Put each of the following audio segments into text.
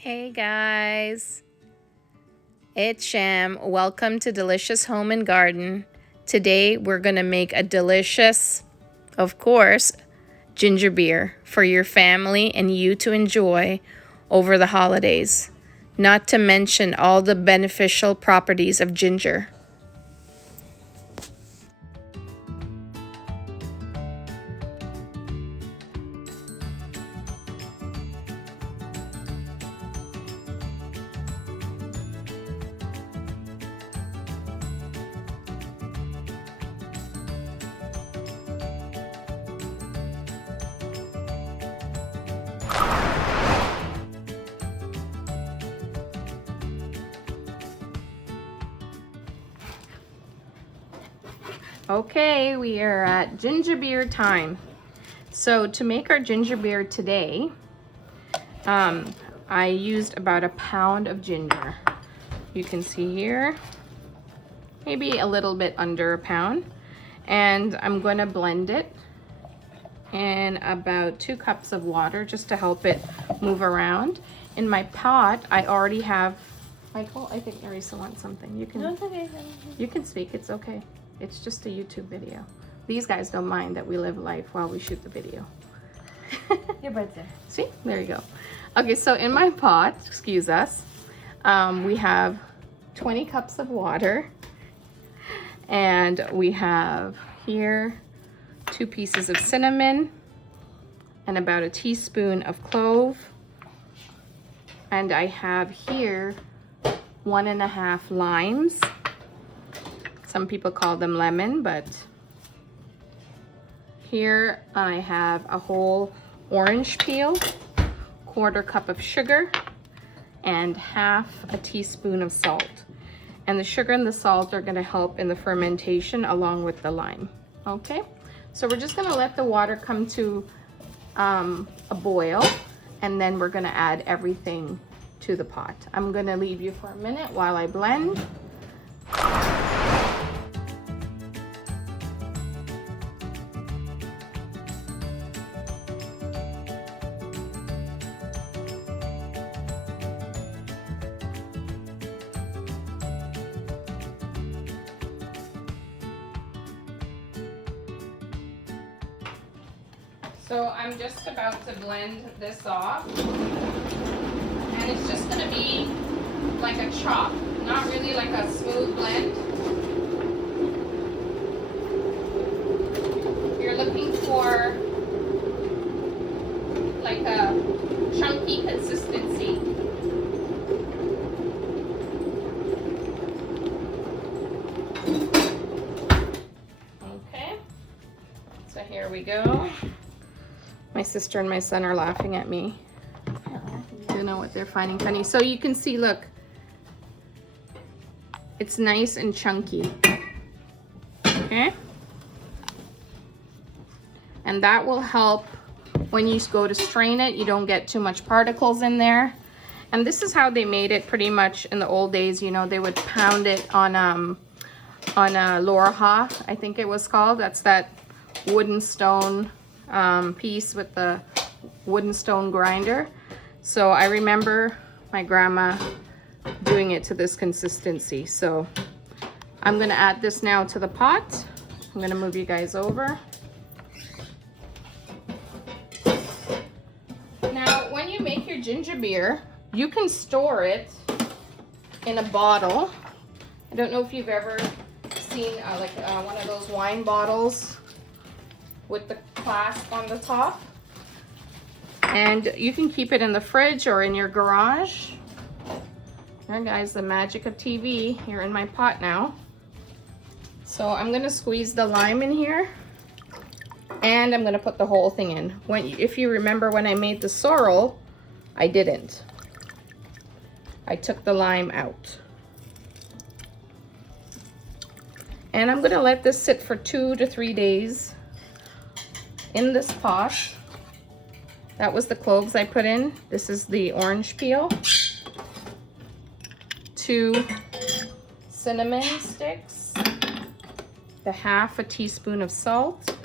Hey guys, it's Sham. Welcome to Delicious Home and Garden. Today we're going to make a delicious, of course, ginger beer for your family and you to enjoy over the holidays. Not to mention all the beneficial properties of ginger. Okay, we are at ginger beer time. So to make our ginger beer today, I used about a pound of ginger. You can see here, maybe a little bit under a pound. And I'm going to blend it in about 2 cups of water just to help it move around. In my pot, I already have, Michael, I think Marisa wants something. You can, No, it's okay. you can speak, it's okay. It's just a YouTube video. These guys don't mind that we live life while we shoot the video. Your bread's there. See, there you go. Okay, so in my pot, excuse us, we have 20 cups of water, and we have here 2 pieces of cinnamon and about a teaspoon of clove, and I have here 1.5 limes. Some people call them lemon, but here I have a whole orange peel, 1/4 cup of sugar, and 1/2 teaspoon of salt. And the sugar and the salt are gonna help in the fermentation along with the lime, okay? So we're just gonna let the water come to a boil, and then we're gonna add everything to the pot. I'm gonna leave you for a minute while I blend. So I'm just about to blend this off, and it's just gonna be like a chop, not really like a smooth blend. You're looking for like a chunky consistency. Okay, so here we go. My sister and my son are laughing at me. I don't know what they're finding funny. So you can see, look, it's nice and chunky. Okay? And that will help when you go to strain it. You don't get too much particles in there. And this is how they made it pretty much in the old days. You know, they would pound it on a loraha, I think it was called. That's that wooden stone piece with the wooden stone grinder. So I remember my grandma doing it to this consistency. So I'm gonna add this now to the pot. I'm gonna move you guys over. Now, when you make your ginger beer, you can store it in a bottle. I don't know if you've ever seen one of those wine bottles with the clasp on the top, and you can keep it in the fridge or in your garage. There, guys, the magic of TV. You're in my pot now. So I'm gonna squeeze the lime in here, and I'm gonna put the whole thing in. If you remember when I made the sorrel, I didn't. I took the lime out. And I'm gonna let this sit for 2 to 3 days in this pot. That was the cloves I put in. This is the orange peel. 2 cinnamon sticks, the 1/2 teaspoon of salt,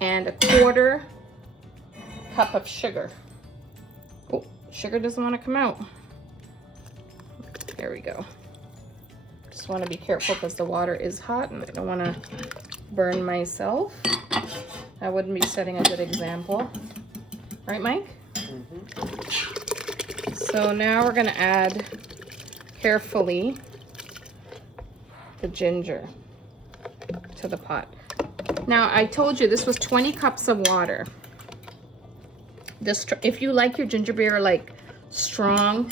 and 1/4 cup of sugar. Oh, Sugar doesn't want to come out. There we go. Just want to be careful because the water is hot and I don't want to burn myself. I wouldn't be setting a good example. Right, Mike? Mm-hmm. So now we're going to add carefully the ginger to the pot. Now, I told you this was 20 cups of water. If you like your ginger beer like strong,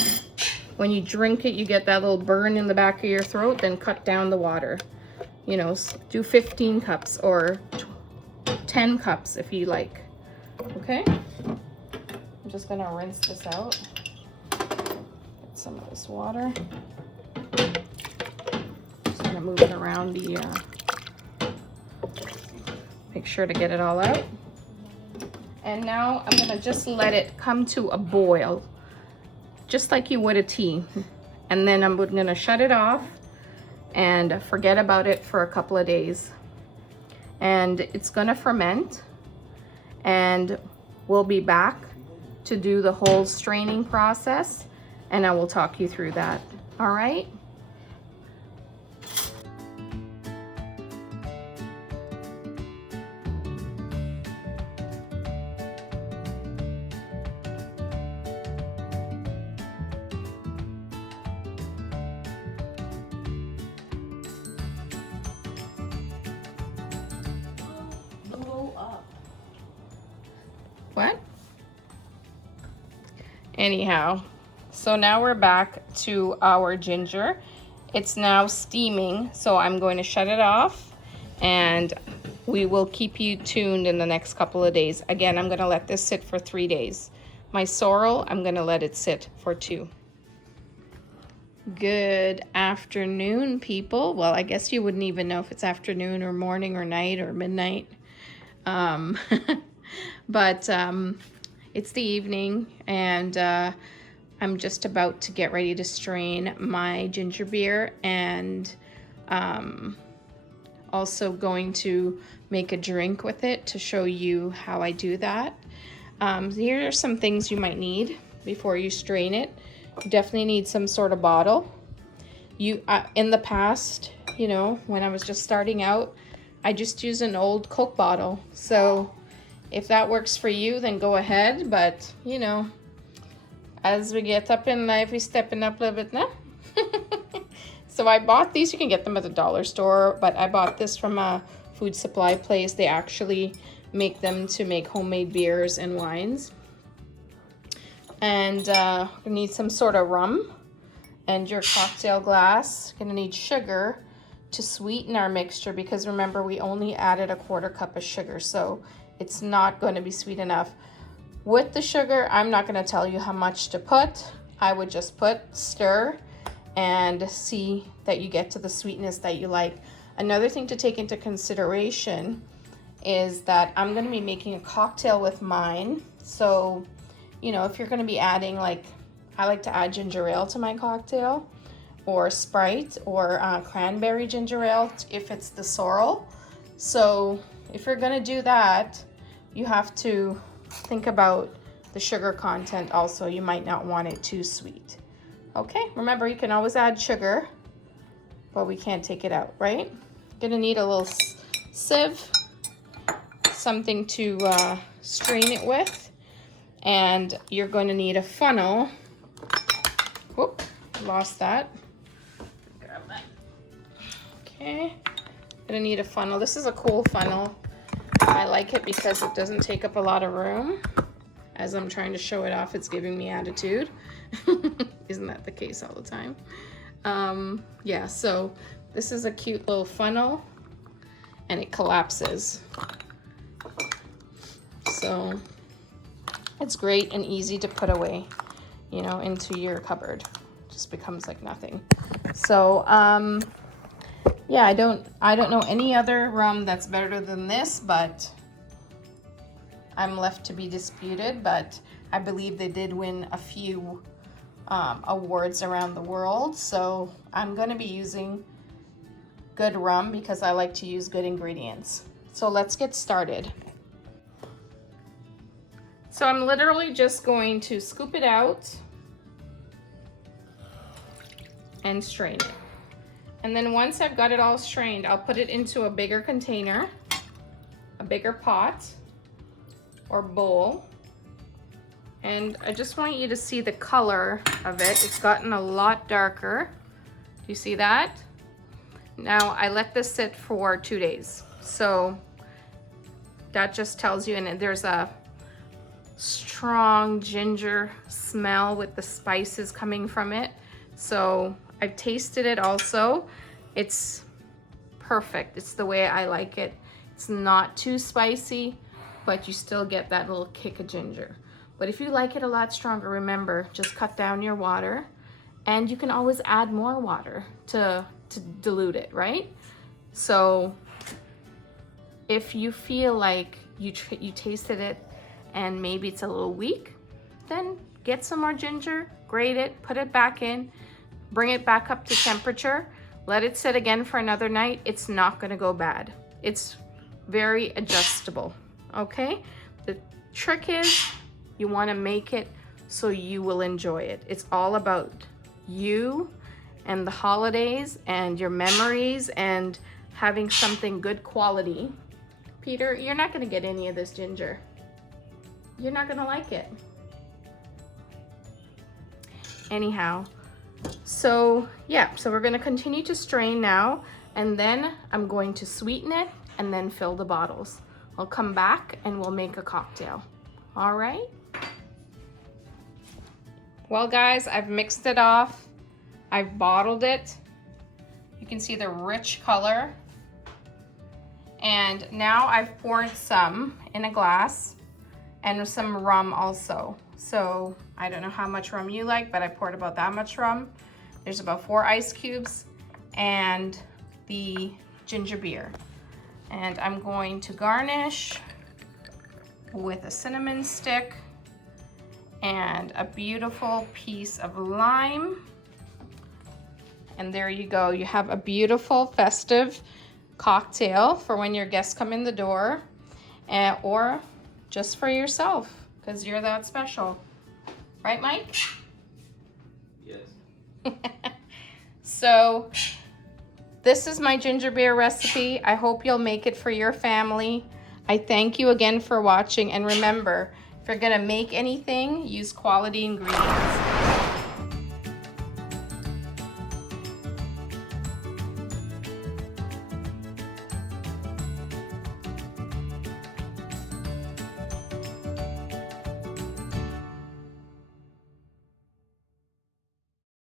when you drink it, you get that little burn in the back of your throat, then cut down the water. You know, do 15 cups or 10 cups if you like. Okay? I'm just gonna rinse this out. Get some of this water. Just gonna move it around the, make sure to get it all out. And now I'm gonna just let it come to a boil, just like you would a tea. And then I'm gonna shut it off and forget about it for a couple of days. And it's gonna ferment, and we'll be back to do the whole straining process, and I will talk you through that. All right? What? Anyhow, so now we're back to our ginger. It's now steaming, so I'm going to shut it off and we will keep you tuned in the next couple of days. Again, I'm going to let this sit for 3 days. My sorrel, I'm going to let it sit for 2. Good afternoon, people. Well, I guess you wouldn't even know if it's afternoon or morning or night or midnight. But it's the evening, and I'm just about to get ready to strain my ginger beer, and also going to make a drink with it to show you how I do that. Here are some things you might need before you strain it. You definitely need some sort of bottle. In the past, you know, when I was just starting out, I just used an old Coke bottle. So if that works for you, then go ahead. But, you know, as we get up in life, we're stepping up a little bit now. So I bought these. You can get them at the dollar store, but I bought this from a food supply place. They actually make them to make homemade beers and wines. And you need some sort of rum and your cocktail glass. You're gonna need sugar to sweeten our mixture, because remember, we only added 1/4 cup of sugar, so it's not going to be sweet enough. With the sugar, I'm not going to tell you how much to put. I would just stir, and see that you get to the sweetness that you like. Another thing to take into consideration is that I'm going to be making a cocktail with mine. So, you know, if you're going to be adding, like, I like to add ginger ale to my cocktail, or Sprite, or cranberry ginger ale if it's the sorrel. So if you're going to do that, you have to think about the sugar content also. You might not want it too sweet. Okay, remember, you can always add sugar, but we can't take it out, right? Gonna need a little sieve, something to strain it with, and you're going to need a funnel. Whoop, lost that. Grab that. Okay, gonna need a funnel. This is a cool funnel. I like it because it doesn't take up a lot of room. As I'm trying to show it off, it's giving me attitude. Isn't that the case all the time? Yeah, so this is a cute little funnel, and it collapses. So it's great and easy to put away, you know, into your cupboard. Just becomes like nothing. So yeah, I don't know any other rum that's better than this, but I'm left to be disputed. But I believe they did win a few awards around the world. So I'm going to be using good rum because I like to use good ingredients. So let's get started. So I'm literally just going to scoop it out and strain it. And then once I've got it all strained, I'll put it into a bigger container, a bigger pot or bowl. And I just want you to see the color of it. It's gotten a lot darker. Do you see that? Now I let this sit for 2 days. So that just tells you, and there's a strong ginger smell with the spices coming from it. So I've tasted it also. It's perfect. It's the way I like it. It's not too spicy, but you still get that little kick of ginger. But if you like it a lot stronger, remember, just cut down your water, and you can always add more water to dilute it, right? So if you feel like you tasted it and maybe it's a little weak, then get some more ginger, grate it, put it back in, bring it back up to temperature, let it sit again for another night. It's not gonna go bad. It's very adjustable, okay? The trick is you wanna make it so you will enjoy it. It's all about you and the holidays and your memories and having something good quality. Peter, you're not gonna get any of this ginger. You're not gonna like it. Anyhow, so yeah, so we're gonna continue to strain now, and then I'm going to sweeten it and then fill the bottles. I'll come back and we'll make a cocktail. All right? Well guys, I've mixed it off. I've bottled it. You can see the rich color. And now I've poured some in a glass and some rum also. So I don't know how much rum you like, but I poured about that much rum. There's about 4 ice cubes and the ginger beer. And I'm going to garnish with a cinnamon stick and a beautiful piece of lime. And there you go. You have a beautiful festive cocktail for when your guests come in the door, or just for yourself, because you're that special. Right, Mike? Yes. So this is my ginger beer recipe. I hope you'll make it for your family. I thank you again for watching, and remember, if you're gonna make anything, use quality ingredients.